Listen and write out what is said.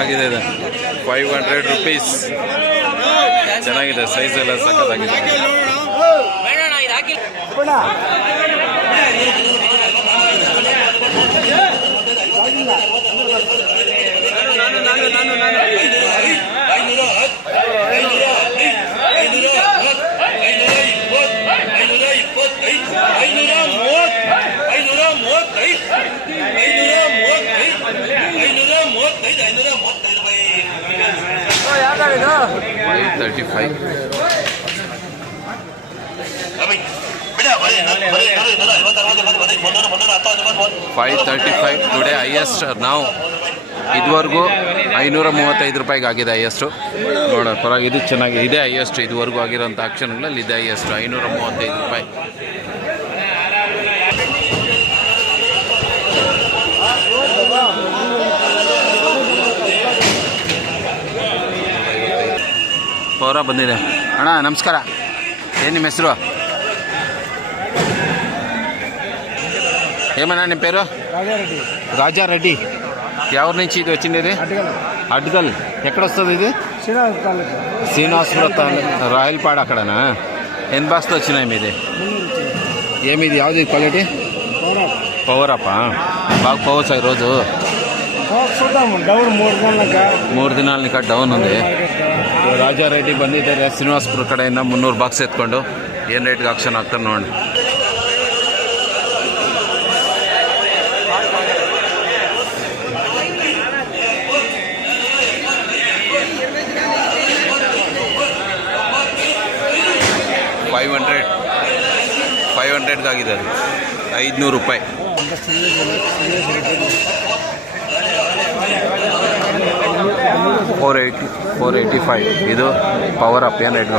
ಆಗಿದೆ ಇದು 500 rupees. ಚೆನ್ನಾಗಿದೆ, ಸೈಜ್ ಎಲ್ಲ ಸಖತ್ತಾಗಿದೆ. $535 ಟುಡೇ ಹೈಯೆಸ್ಟ್. ನಾವು ಇದುವರೆಗೂ 535 ರೂಪಾಯಿಗೆ ಆಗಿದೆ ಹೈಯೆಸ್ಟು. ನೋಡೋಣ ಪರವಾಗಿ, ಇದು ಚೆನ್ನಾಗಿದೆ, ಇದೇ ಹೈಯೆಸ್ಟ್ ಇದುವರೆಗೂ ಆಗಿರೋಂಥ ಆಕ್ಷನ್ಗಳಲ್ಲಿ ಇದೇ ಹೈಯೆಸ್ಟ್, 535 ರೂಪಾಯಿ. ಪೌರ ಬಂದಿದೆ. ಅಣ್ಣ ನಮಸ್ಕಾರ, ಏನು ನಿಮ್ಮ ಹೆಸರು? ఏమన్నా నీ పేరు? రాజారెడ్డి. ఎవరి నుంచి ఇది వచ్చింది? అడ్గల్. ఎక్కడ వస్తుంది ఇది? శ్రీనివాసపురం తాలూకా, రాయలపాడ అక్కడనా? ఎన్ని బాక్స్తో వచ్చినాయి మీది? ఏమిది, యావది క్వాలిటీ? Power up. బాగా పోవచ్చా ఈరోజు? 3 ದಿನಾల ನಿಕ ಡೌನ್ ఉంది. ರಾಜಾರೆಡ್ಡಿ ಬಂದಿದ್ದಾರೆ ಶ್ರೀನಿವಾಸಪುರ ಕಡೆಯಿಂದ 300 ಬಾಕ್ಸ್ ಎತ್ಕೊಂಡು. ಏನು ರೇಟ್ಗೆ ಆಕ್ಷನ್ ಆಗ್ತಾರೆ ನೋಡಿ. $500 ಆಗಿದೆ ಅದು, 500 ರೂಪಾಯಿ. $485. ಇದು ಪವರ್ ಅಪ್. ಏನು ರೇಟ್?